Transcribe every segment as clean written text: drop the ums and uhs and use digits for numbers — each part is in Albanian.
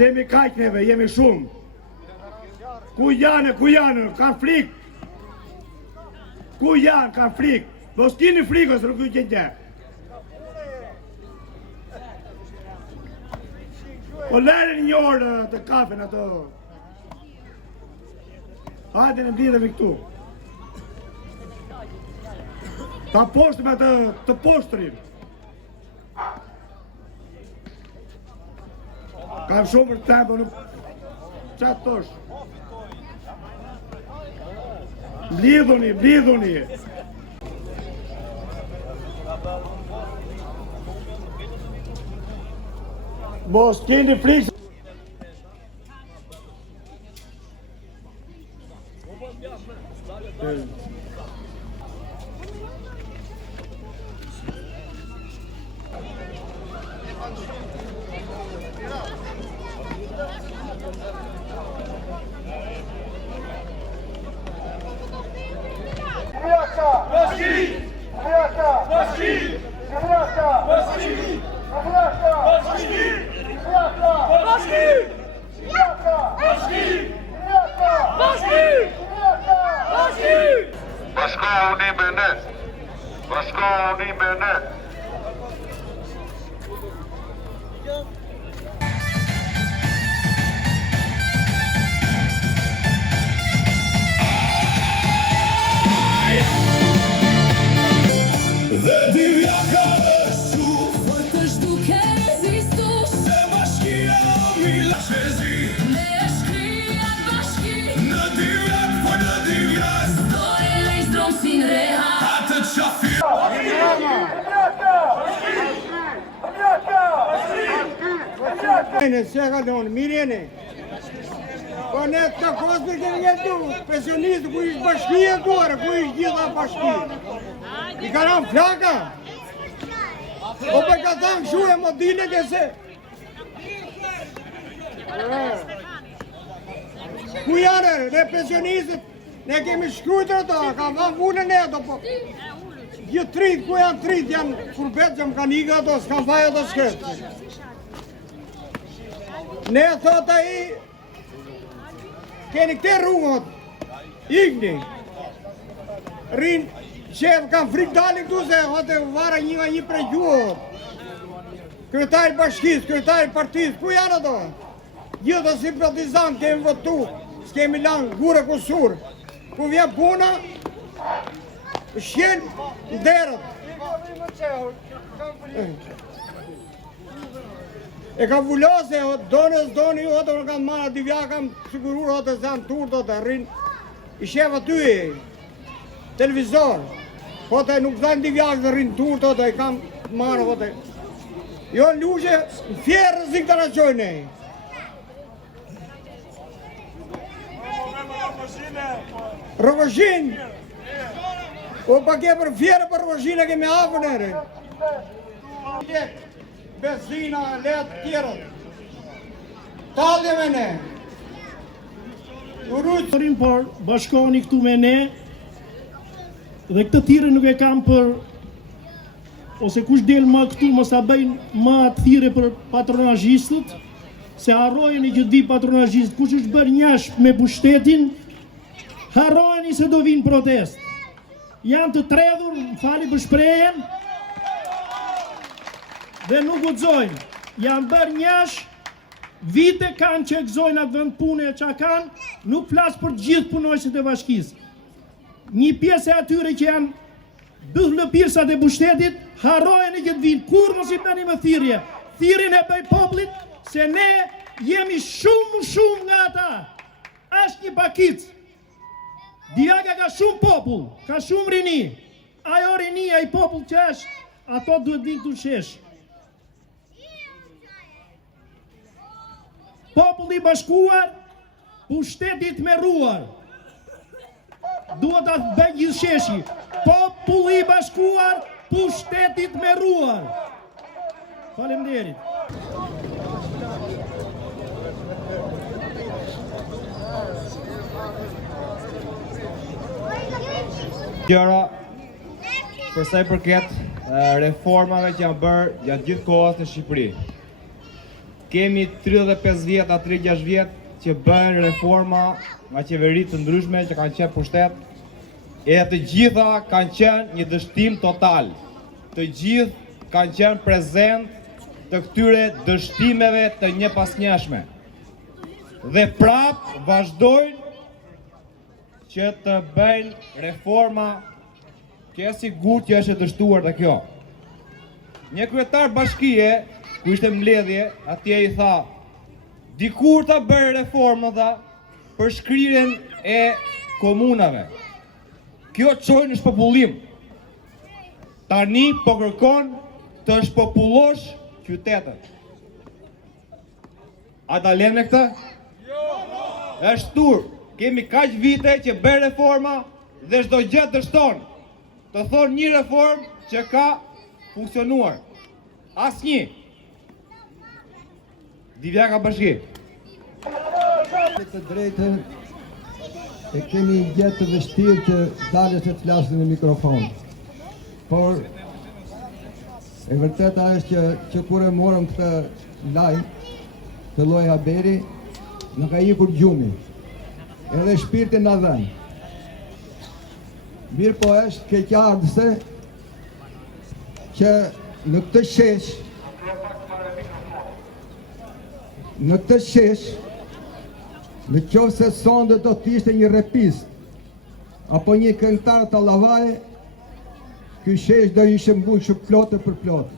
Semi kajkneve, jemi shumë. Ku janë, kanë frikë. Ku janë, kanë frikë. Mos keni frikës, nuk ju qenë. Po lërën një orë të kafen ato. Hajde në mblidhemi këtu. Ta poshtëm e të poshtërim. Kam shumë për tempo, nuk qatë tosh. Mblidhuni. Mos keni frikë. Bashkoni me ne. Dhe divjaka është fort është duke rezistu se bashkia mi lashezi ne shkria bashki në divjak po në divjak store lejsh dronë si në reha atë të shafi Mirjene, po ne të kosme kemi jetu, pensionistë ku ishtë bashkia dore, ku ishtë gjitha bashkia. I karam flaka, po për ka thangë shure më dine këse. Ku janë, ne pensionistët, ne kemi shkrujtër ato, ka vanë vunën e ato, po. Gjithë trit, ku janë trit, janë furbet që më kanë iga ato, s'kan vaj ato shkretë. Ne thot aji, keni këte rrugët, igni, rinë, qef kanë frikë dalin këtu se hote vara një nga një prej gjuhët. Kryetar bashkis, kryetar partis, ku janë ato? Gjithë simpatizant kemi votu, s'kemi lanë gure kusur. Ku vjen puna, shqen në derët. E ka vullose, doni, otë në kam marë, divja kam sigurur, otë zanë turët, otë rrinë. I shef aty e televizor, otë nuk zanë divja dhe rrinë turët, otë e kam marë, otë. Jo në luqe, në fjerë zik të raqojnë e. Rëvëshin, o pa ke për fjerë për rëvëshin e kemi hapën e rrinë. Benzina, letë tjerët. Talje me ne. Uruqërin por bashkoni këtu me ne dhe këtë thire nuk e kam për ose kush del ma këtu mos ta bëjnë ma të thire për patronazhistët se harrojeni që di patronazhistët kush është bërë njash me pushtetin harrojeni se do vinë protest. Janë të tredhur, fali për shprejen dhe nuk guxojnë, janë bërë njash, vite kanë që gëzojnë atë vend pune e qa kanë, nuk flasë për gjithë punojësit e bashkisë. Një pjesë e atyre që janë bëllëpirsat e pushtetit, harrojnë e këtë vinë, kur mos i bëni më thirrje, thirrjen e bëj poplit, se ne jemi shumë nga ata, është një pakicë. Diaga ka shumë popull, ka shumë rini, ajo rinia i popull që është, ato duhet vinë të shesh. Populli i bashkuar, pushtetit me ruar. Duhet ta bëj gjithë sheshi. Populli i bashkuar, pushtetit me ruar. Faleminderit. Gjëra, përsa i përket reformave që janë bërë gjatë gjithë kohës në Shqipëri. kemi 35 vjet a 36 vjet që bëhen reforma nga qeveritë të ndryshme që kanë qenë pushtet, e të gjitha kanë qenë një dështim total. Të gjithë kanë qenë prezent të këtyre dështimeve të njepasnjeshme. Dhe prap vazhdojnë që të bëjnë reforma, që e sigurt që është e dështuar të kjo. Një kryetar bashkie, ku ishte mbledhje, atje i tha, dikur ta bërë reformë tha, për shkrirjen e komunave. Kjo çoj në shpopullim. Tani po kërkon të shpopullosh qytetet. A ta lëmë këtë? Është tur. Kemi kaq vite që bën reforma dhe çdo gjë dështon. Të thonë një reformë që ka funksionuar. Asnjë. Divjaka Bashki. Të drejtën e kemi gjetë të vështirë që dalës të flasë në mikrofon. Por e vërteta është që kur e morëm këtë lajm të lloj haberi, në ka ikur gjumi. Edhe shpirti na dhan. Mirë po është keqardhëse që në këtë shesh, në qoftë se sonde do të ishte një repist apo një këngëtar të llavaje, ky shesh do ishte mbushur plotë për plotë.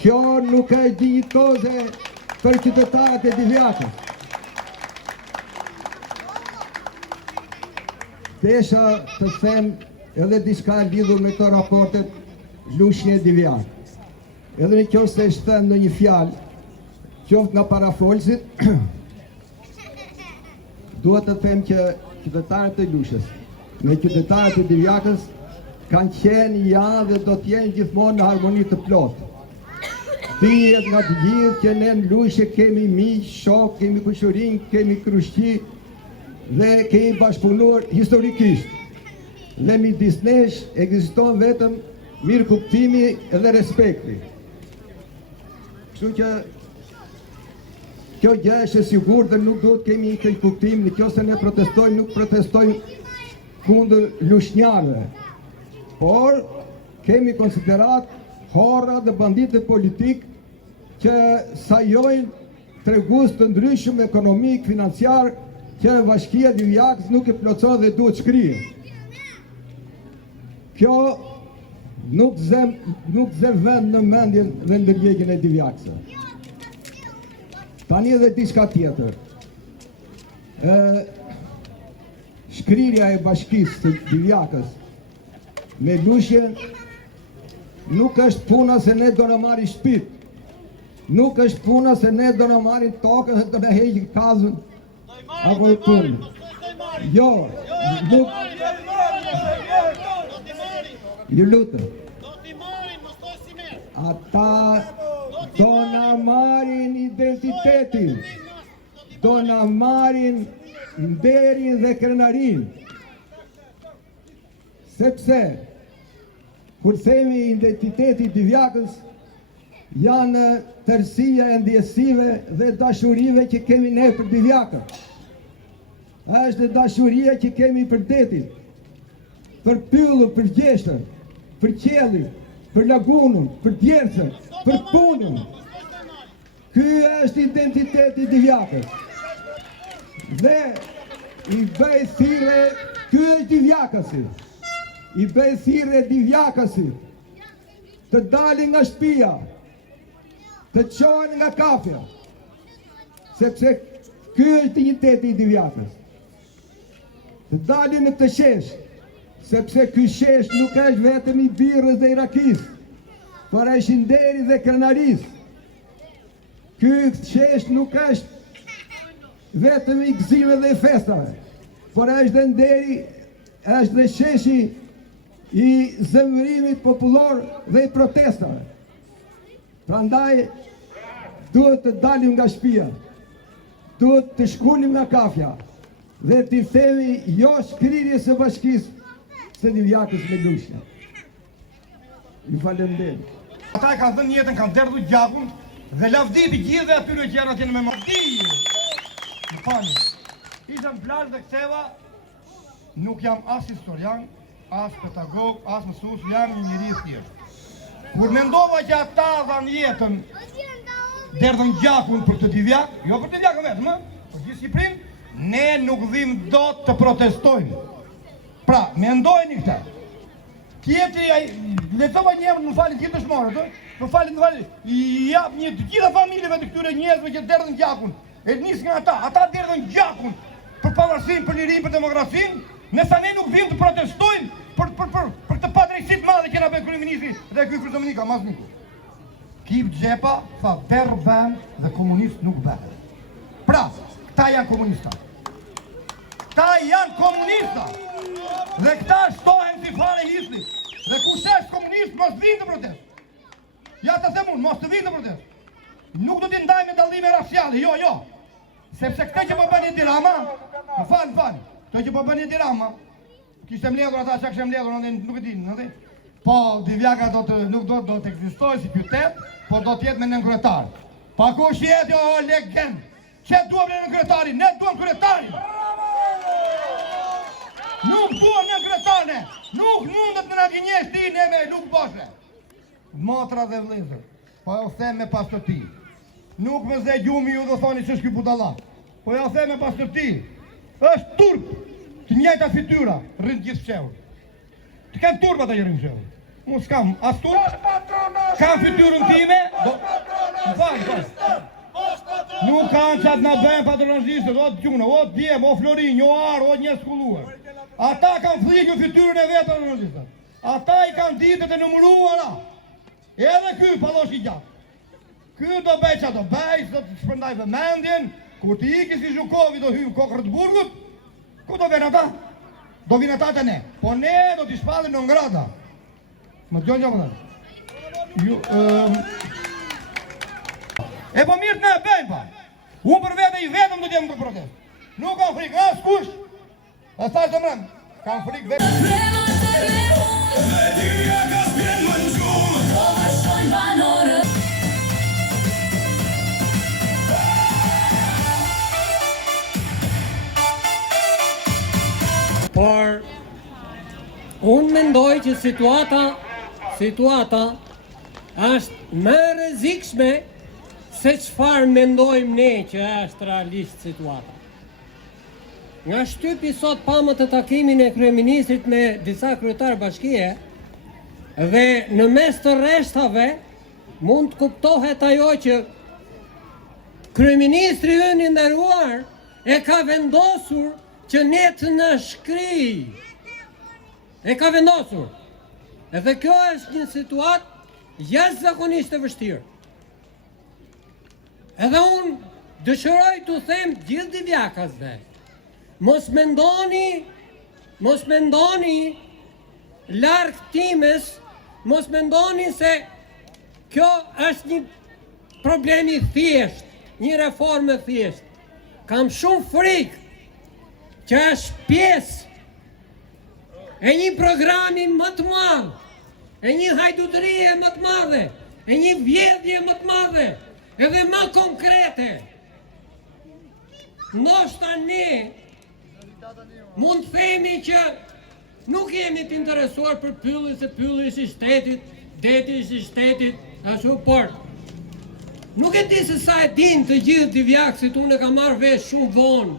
Kjo nuk është dinjitoze për qytetarët e Divjakës. Desha të them edhe diçka lidhur me këto raportet Lushnjë e Divjakës. Edhe në qoftë se është thënë në një fjalë, qoftë nga parafolësit, duhet të them që qytetarët e Lushnjës, me qytetarët e Divjakës, kanë qenë, janë dhe do të jenë gjithmonë në harmoni të plotë. Dihet nga të gjithë që ne në Lushnjë kemi miq, shok, kemi kushërin, kemi krushqi dhe kemi bashkëpunuar historikisht. Dhe midis nesh ekziston vetëm mirëkuptimi dhe respekti. Kështu që kjo gjë është e sigurt dhe nuk duhet kemi një keqkuptim, nëse ne protestojmë, nuk protestojmë kundër lushnjarëve, por kemi konsiderat horra dhe banditë politik që sajojnë tregus të ndryshëm ekonomik, financiar, që Bashkia e Divjakës nuk e plotson dhe duhet shkrihet. Kjo nuk zë vend në mendjen dhe ndërgjegjën e Divjakës. Tani edhe diçka tjetër. Shkrirja e Bashkisë së Divjakës me Lushnjë nuk është puna se ne do na marrim shtëpitë. Nuk është puna se ne do na marrim tokën dhe do na heqin kazën apo punë. Jo, nuk. Ju lutem. Ata do na marrin identitetin, do na marrin nderin dhe krenarin. Sepse, kur themi identiteti Divjakës, janë tërësia e ndjesive dhe dashurive që kemi ne për Divjakën. Është dashuria që kemi për detin, për pyllën, për gjeshtën, për qellin, për lagunën, për djercën, për punën. Ky është identiteti Divjakës. Dhe i bëj thirrje, ky është Divjakësi. I bëj thirrje Divjakësi të dalin nga shtëpia, të çohen nga kafja, sepse ky është dinjiteti i Divjakës. Të dalin në këtë shesh, sepse ky shesh nuk është vetëm i birrës dhe i rakis, por është i nderit dhe krenaris. Ky shesh nuk është vetëm i gëzimeve dhe i festave, por është dhe nderi, është dhe sheshi i zemërimit popullor dhe i protestave. Prandaj duhet të dalim nga shtëpia, duhet të shkulim nga kafja dhe t'i themi jo shkrirjes së Bashkisë së Divjakës me Lushnjë. Ju falenderoj. Ata e kanë dhënë jetën, kanë derdhur gjakun Dhe lavdi të gjithë dhe atyre që janë atje në memordi. Më fali. Isha në plazh dhe ktheva, nuk jam as historian, as pedagog, as mësues, jam një njeri i thjeshtë. Kur mendova që ata dhanë jetën, derdhën gjakun për të divjak, jo për të divjakën vetëm, për gjithë Shqipërinë, ne nuk vim dot të protestojmë. Pra, mendojni këtë. Tjetri, letova njëherë, më falin gjithë dëshmorët, më falin, jap një të gjitha familjeve të këtyre njerëzve që derdhën gjakun. E nis nga ata derdhën gjakun për pavarësinë, për lirinë, për demokracinë, nëse ne nuk vim të protestojmë për të padrejtësitë madhe që na bën kryeministri dhe ky Kryzomenika Mazniku. Kip Xhepa tha derë bën dhe komunist nuk bën. Pra, këta janë komunista. Këta janë komunista. Dhe këta shtohen si fare hisni. Dhe kush është komunist mos vinë të protest. Ja të them unë, mos të vinë të protest. Nuk do t'i ndajmë dallime raciale, jo. Sepse këta që po bën Edi Rama, më fal, këta që po bën Edi Rama, kishte mbledhur ata që kishte mbledhur, nuk e din, ëh. Po Divjaka nuk do të ekzistojë si qytet, po do të jetë me nënkretar. Pa kush jetë o legend. Që duam në nënkretari, ne duam kryetarin. Nuk duam nënkretare. Nuk mundet në na gënjesh ti neve nuk boshe. Motra dhe vëllezër, po e u them me pastërti. Nuk më zë gjumi ju do thoni ç'është ky budalla. Po ja u them me pastërti. Është turp. Të njëjta fytyra, rrin gjithë fshehur. Të kanë turp ata që rrin fshehur. Unë s'kam as turp. Kam fytyrën time. Vaj. Nuk kanë çat na bën patronazhistët, o gjuna, o djem, o florinj, o ar, o një skulluar. Ata kanë frikë fytyrën e vet patronazhistët. Ata I kanë ditët e numëruara. Edhe ky pallosh I gjatë. Ky do bëj çfarë do bëj, do të shpërndaj vëmendjen, kur të ikë si Zhukovi do hyjë kokër të burgut. Ku do vjen ata? Do vinë ata te ne. Po ne do t'i shpallim në ngrata. Më dëgjon jam thënë. E po mirë ne bëjmë pa. Unë për vete I vetëm do të jem për protest. Nuk kam frikë as kush. As tash të mbrëm. Kam frikë vetëm. Por unë mendoj që situata është më e rrezikshme se çfarë mendojmë ne që është realisht situata. Nga shtypi sot pamë të takimin e kryeministrit me disa kryetarë bashkie dhe në mes të rreshtave mund të kuptohet ajo që kryeministri ynë I nderuar e ka vendosur që ne të në shkri. E ka vendosur. Edhe kjo është një situatë jashtëzakonisht e vështirë. Edhe unë dëshiroj të them gjithë divjakasve, mos mendoni larg times, mos mendoni se kjo është një problem I thjesht, një reformë thjesht. Kam shumë frikë që është pjesë e një programi më të madh, e një hajdutërie më të madhe, e një vjedhje më të madhe, edhe më konkrete. Ndoshta ne mund të themi që nuk jemi të interesuar për pylljes I shtetit, detis I shtetit, ashtu por nuk e di se sa e din të gjithë divjakësit, unë e kam marrë vesh shumë vonë,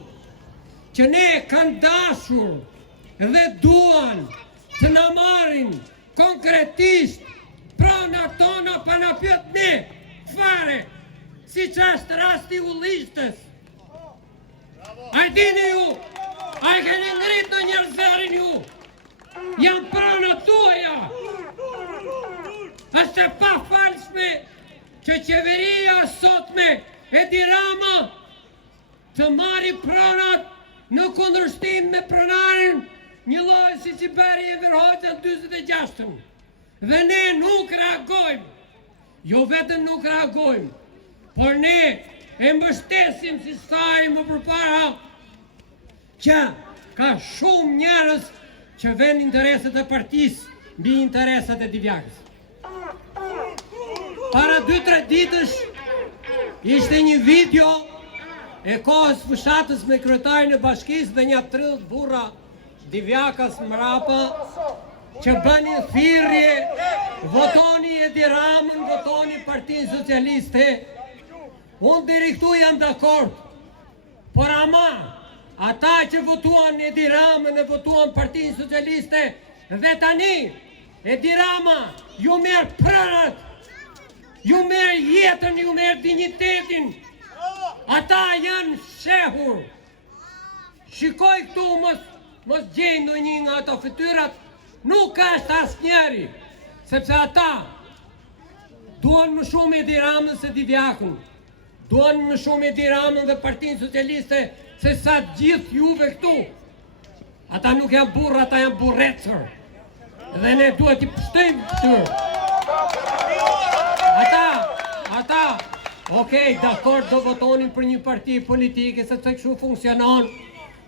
që ne kanë dashur dhe duan të na marrin konkretisht pronat tona pa na pyet ne fare, si që është rasti Ullishtës. A I dini ju, a I keni ngrit në njerëzerin ju, janë pronat tuaja. Është e pa falshme që qeveria sotme Edi Rama të marri pronat në kundërshtim me pronarin një lloj si që bëri Enver Hoxha në 46-ën. Dhe ne nuk reagojmë. Jo vetëm nuk reagojmë, por ne e mbështesim si thaj më përpara që ka shumë njerëz që vënë interesat e partisë mbi interesat e divjakës. Para 2-3 ditësh ishte një video e kohës fushatës me kryetarin e bashkisë dhe një 30 burra divjakas mrapa që bënin thirrje, votoni Edi Ramën, votoni Partinë Socialiste. Unë deri këtu jam dakord, por ama ata që votuan Edi Ramën e votuan Partinë Socialiste dhe tani Edi Rama ju merr prërat, ju merr jetën, ju merr dinjitetin. Ata janë shehur. Shikoj këtu, mos gjej ndonjë nga ato fytyrat, nuk është asnjëri, sepse ata duan më shumë Edi Ramën se Divjakun, duan më shumë Edi Ramën dhe Partinë Socialiste se sa gjithë juve këtu. Ata nuk janë burra, ata janë burrecër. Dhe ne duhet t'i pështojmë këtyr. Ata, okej, dakord, do votonin për një parti politike, sepse kështu funksionon,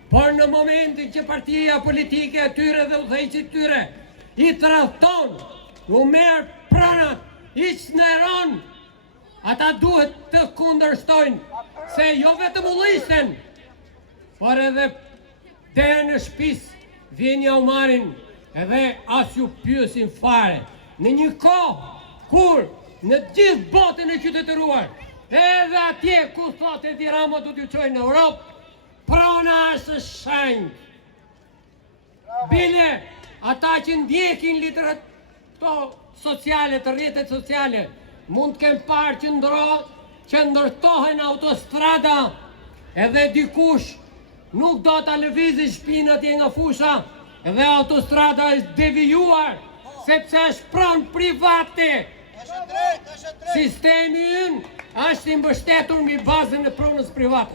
por në momentin që partia politike atyre dhe udhëheqësit tyre i tradhton, u merr pranat, i sneron, ata duhet të kundërshtojnë, se jo vetëm ullisen, por edhe deri në shtëpisë vjen ja u marrin edhe as ju pyesin fare. Në një kohë kur në gjithë botën e qytetëruar, edhe atje ku thotë Edi Rama do t'ju çojë në Europë, prona është shenjë. Bile, ata që ndjekin literato sociale, të rrjetet sociale, mund të kemë parë që ndërtohen autostrada, edhe dikush nuk do ta lëvizë shpinën atje nga fusha, edhe autostrada është devijuar, sepse është pronë private. Sistemi ynë është i mbështetur mbi bazën e pronës private.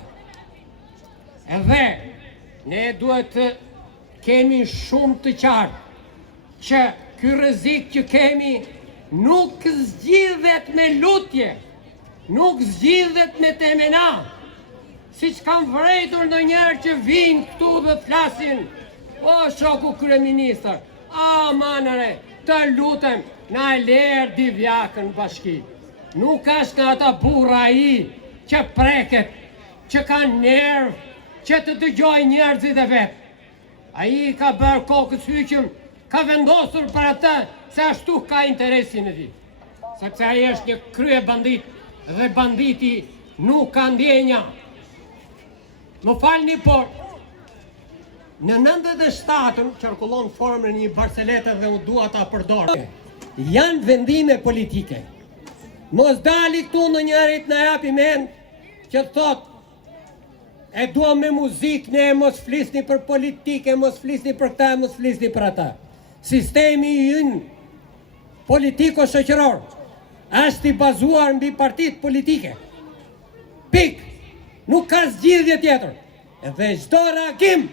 Edhe ne duhet të kemi shumë të qartë që ky rrezik që kemi nuk zgjidhet me lutje, nuk zgjidhet me temena, siç kanë vërejtur ndonjëherë që vinë këtu dhe flasin, o shoku kryeministër, manëre, të lutem, na e lerë Divjakën bashki. Nuk është nga ata burra i që preket, që ka nerv, që të dëgjoj njerëzit e vetë. Ai ka bërë kokës hyqëm, ka vendosur për atë se ashtu ka interesin e ti. Sepse ai është një krye bandit dhe banditi nuk ka ndjenja. Më falni, por në 97-ën qarkullon formën një Barcelete dhe u dua ta përdor. Janë vendime politike. Mos dali këtu në njërit në japi mend që thot e dua me muzikë, ne mos flisni për politike, mos flisni për këta, mos flisni për ata. Sistemi ynë politiko-shoqëror është i bazuar mbi partitë politike. Pik, nuk ka zgjidhje tjetër. Dhe çdo reagim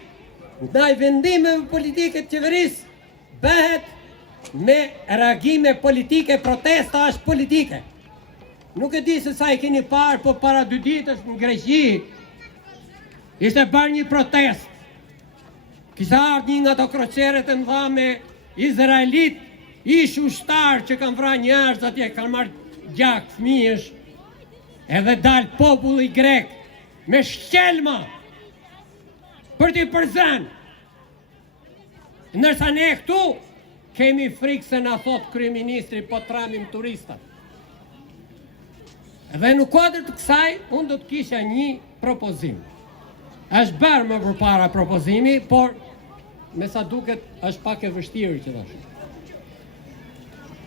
ndaj vendimeve politike të qeverisë bëhet me reagime politike, protesta është politike. Nuk e di se sa i keni parë, po para 2 ditësh në Greqi ishte bërë një protest. Kishte ardhur një nga ato kroqeret e mëdha me izraelit, ish ushtar që kanë vrarë njerëz atje, kanë marrë gjak, fëmijësh, edhe dal populli grek me shkelma për t'i përzën. Ndërsa ne këtu kemi frikë se na thot kryeministri po tramim turistat. Dhe në kuadër të kësaj, unë do të kisha një propozim. Është bërë më përpara propozimi, por me sa duket është pak e vështirë që dash.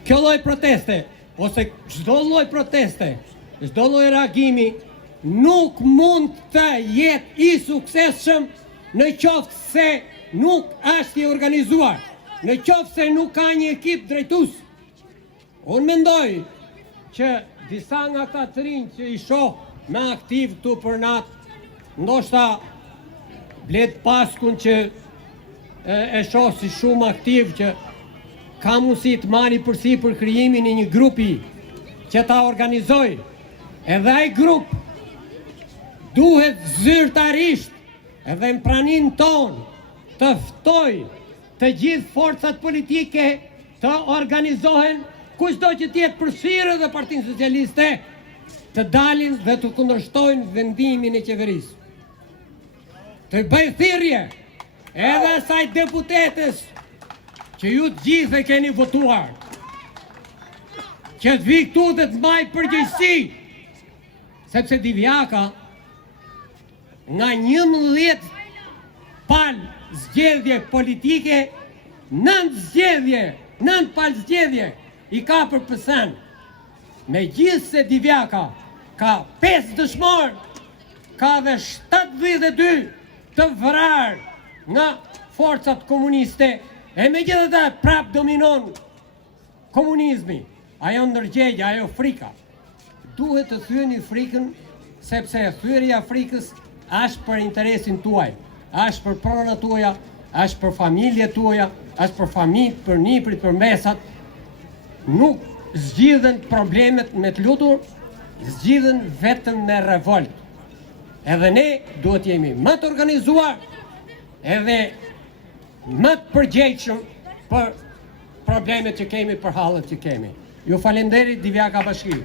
Kjo lloj proteste, ose çdo lloj proteste, çdo lloj reagimi nuk mund të jetë i suksesshëm në qoftë se nuk është i organizuar, në qoftë se nuk ka një ekip drejtues. Unë mendoj që disa nga këta të rinj që i shoh me aktiv këtu për natë, ndoshta Bled Paskun që e shoh si shumë aktiv që ka mundësi të marrë përsi për krijimin e një grupi që ta organizoj. Edhe ai grup duhet zyrtarisht edhe në pranin ton të ftoj të gjithë forcat politike të organizohen, kushdo që tjetë përfshirë dhe Partinë Socialiste, të dalin dhe të kundërshtojnë vendimin e qeverisë. Të bëj thirrje edhe asaj deputetës që ju të gjithë e keni votuar, që të vi këtu dhe të mbaj përgjegjësi, sepse Divjaka nga 11 palë zgjedhje politike, 9 palë zgjedhje i ka për PSN. Me gjithë se Divjaka ka 5 dëshmorë, ka dhe 72 të vrarë nga forcat komuniste, e me gjithë dhe prap dominon komunizmi, ajo ndërgjegja, ajo frika. Duhet të thyeni frikën, sepse thyrja frikës është për interesin tuaj, është për pronat tuaja, është për familje tuaja, është për familje, për niprit, për mesat. Nuk zgjidhen problemet me të lutur, zgjidhen vetëm me revolt. Edhe ne duhet jemi më të organizuar, edhe më të përgjegjshëm për problemet që kemi, për hallet që kemi. Ju falenderit, Divjaka Bashki.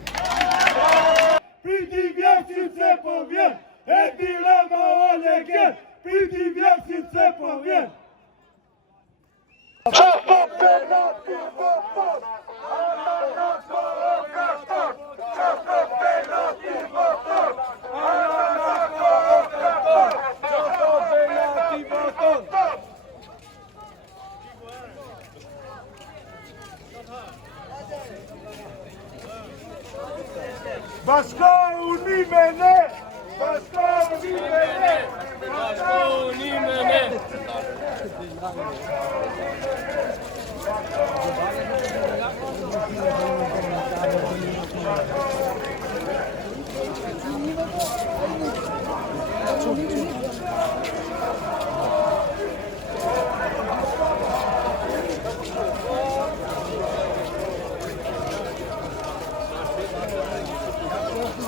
Për Divjakin se po vjen, e dilema o legen, për Divjakin se po vjen. Bashka uni me ne! Bashka uni me ne! Bashka uni me ne!